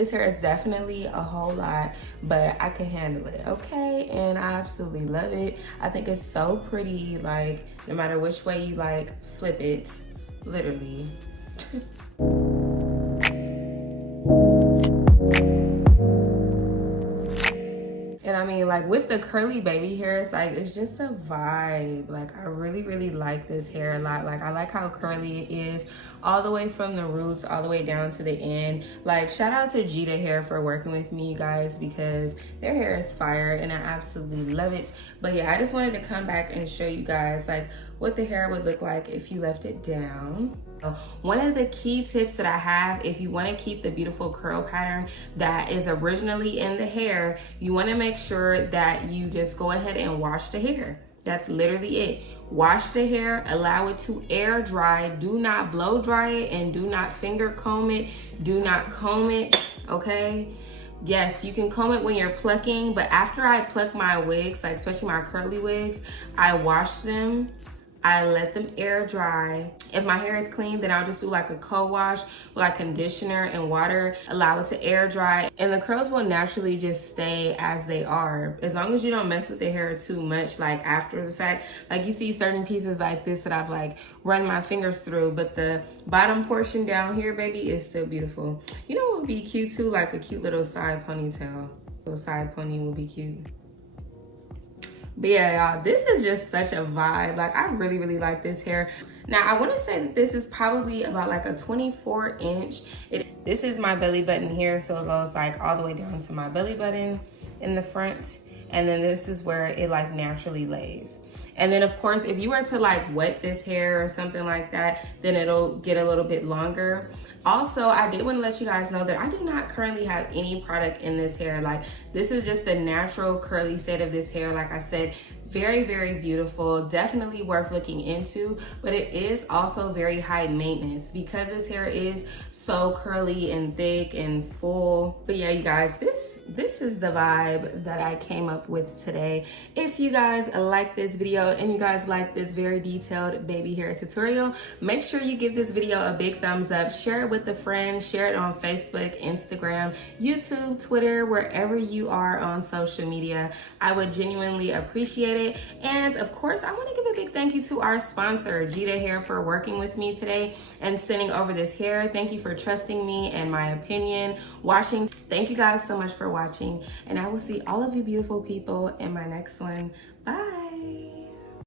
This hair is definitely a whole lot, but I can handle it, okay? And I absolutely love it. I think it's so pretty, like, no matter which way you like flip it, literally. And I mean, like with the curly baby hair, it's like, it's just a vibe. Like I really, really like this hair a lot. Like I like how curly it is all the way from the roots, all the way down to the end. Like shout out to Geeta Hair for working with me, you guys, because their hair is fire and I absolutely love it. But yeah, I just wanted to come back and show you guys like what the hair would look like if you left it down. One of the key tips that I have, if you want to keep the beautiful curl pattern that is originally in the hair, you want to make sure that you just go ahead and wash the hair. That's literally it. Wash the hair, allow it to air dry. Do not blow dry it and do not finger comb it. Do not comb it, okay? Yes, you can comb it when you're plucking, but after I pluck my wigs, like especially my curly wigs, I wash them. I let them air dry. If my hair is clean, then I'll just do like a co-wash with like conditioner and water, allow it to air dry, and the curls will naturally just stay as they are. As long as you don't mess with the hair too much, like after the fact. Like you see certain pieces like this that I've like run my fingers through, but the bottom portion down here, baby, is still beautiful. You know what would be cute too? Like a cute little side ponytail. A little side pony would be cute. But yeah, y'all, this is just such a vibe. Like I really, really like this hair. Now I want to say that this is probably about like a 24 inch. This is my belly button here, so it goes like all the way down to my belly button in the front, and then this is where it like naturally lays. And then of course, if you were to like wet this hair or something like that, then it'll get a little bit longer. Also, I did want to let you guys know that I do not currently have any product in this hair. Like this is just a natural curly set of this hair. Like I said, very, very beautiful, definitely worth looking into, but it is also very high maintenance because this hair is so curly and thick and full. But yeah, you guys, this is the vibe that I came up with today. If you guys like this video and you guys like this very detailed baby hair tutorial, make sure you give this video a big thumbs up, share it with a friend, share it on Facebook, Instagram, YouTube, Twitter, wherever you are on social media. I would genuinely appreciate it. And of course, I want to give a big thank you to our sponsor, Geeta Hair, for working with me today and sending over this hair. Thank you for trusting me and my opinion, watching. Thank you guys so much for watching, and I will see all of you beautiful people in my next one. Bye.